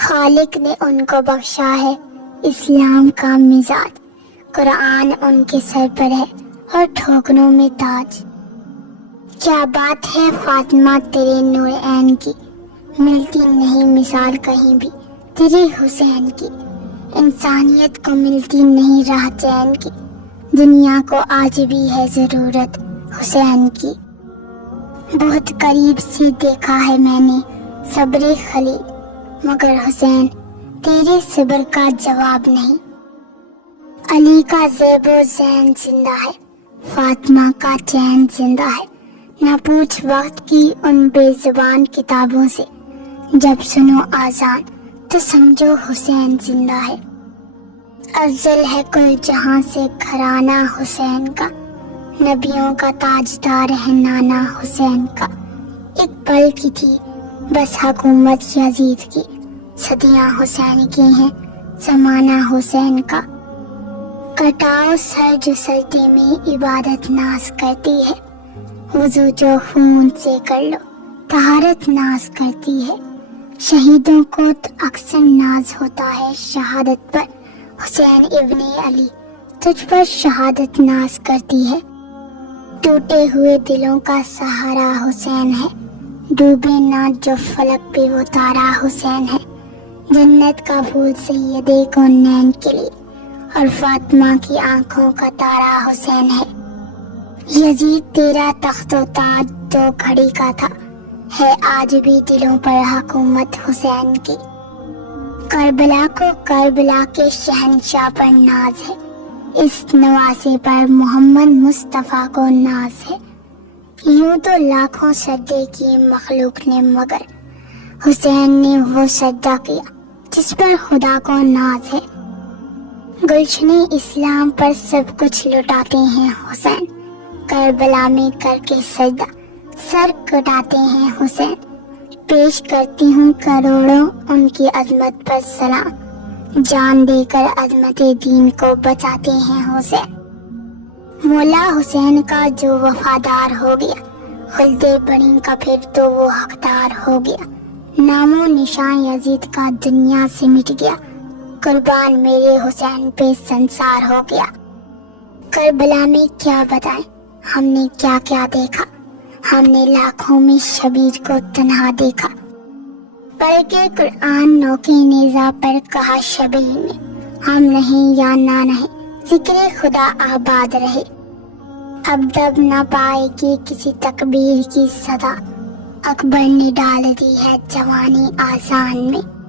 خالق نے ان کو بخشا ہے اسلام کا مزاج، قرآن ان کے سر پر ہے اور ٹھوکروں میں تاج۔ کیا بات ہے فاطمہ تیرے نور عین کی، ملتی نہیں مثال کہیں بھی تیرے حسین کی۔ انسانیت کو ملتی نہیں راہ چین کی، دنیا کو آج بھی ہے ضرورت حسین کی۔ بہت قریب سے دیکھا ہے میں نے صبر خلیل، مگر حسین تیرے صبر کا جواب نہیں۔ علی کا زیب و زین زندہ ہے، فاطمہ کا چین زندہ ہے، نہ پوچھ وقت کی ان بے زبان کتابوں سے، جب سنو آذان تو سمجھو حسین زندہ ہے۔ افضل ہے کل جہاں سے گھرانہ حسین کا، نبیوں کا تاجدار ہے نانا حسین کا۔ ایک پل کی تھی بس حکومت یزید کی، صدیاں حسین کی ہیں زمانہ حسین کا۔ کٹاؤ سر جو سجدے میں عبادت ناز کرتی ہے، وضو جو خون سے کر لو طہارت ناز کرتی ہے۔ شہیدوں کو تو اکثر ناز ہوتا ہے شہادت پر، حسین ابن علی تجھ پر شہادت ناز کرتی ہے۔ ٹوٹے ہوئے دلوں کا سہارا حسین ہے، ڈوبے نہ جو فلک پہ وہ تارا حسین ہے۔ جنت کا پھول سید کونین کے لیے اور فاطمہ کی آنکھوں کا تارا حسین ہے۔ یزید تیرا تخت و تاج دو گھڑی کا تھا، ہے آج بھی دلوں پر حکومت حسین کی۔ کربلا کو کربلا کے شہنشاہ پر ناز ہے، اس نواسے پر محمد مصطفیٰ کو ناز ہے۔ یوں تو لاکھوں سجدے کی مخلوق نے، مگر حسین نے وہ سجدہ کیا جس پر خدا کو ناز ہے۔ گلشن اسلام پر سب کچھ لٹاتے ہیں حسین، کربلا میں کر کے سجدہ سر کٹاتے ہیں حسین۔ پیش کرتی ہوں کروڑوں ان کی عظمت پر سلام، جان دے کر عظمت دین کو بچاتے ہیں حسین۔ مولا حسین کا جو وفادار ہو گیا، خلد بڑی کا پھر تو وہ حقدار ہو گیا۔ نام و نشان یزید کا دنیا سے مٹ گیا، قربان میرے حسین پہ سنسار ہو گیا۔ کربلا میں کیا بتائیں ہم نے کیا کیا دیکھا، ہم نے لاکھوں میں شبیر کو تنہا دیکھا۔ پڑھ کے قرآن نوکے نیزہ پر کہا شبیر نے، ہم نہیں یا نہ نہیں ذکر خدا آباد رہے۔ اب دب نہ پائے گی کسی تکبیر کی صدا، اکبر نے ڈال دی ہے جوانی آذان میں۔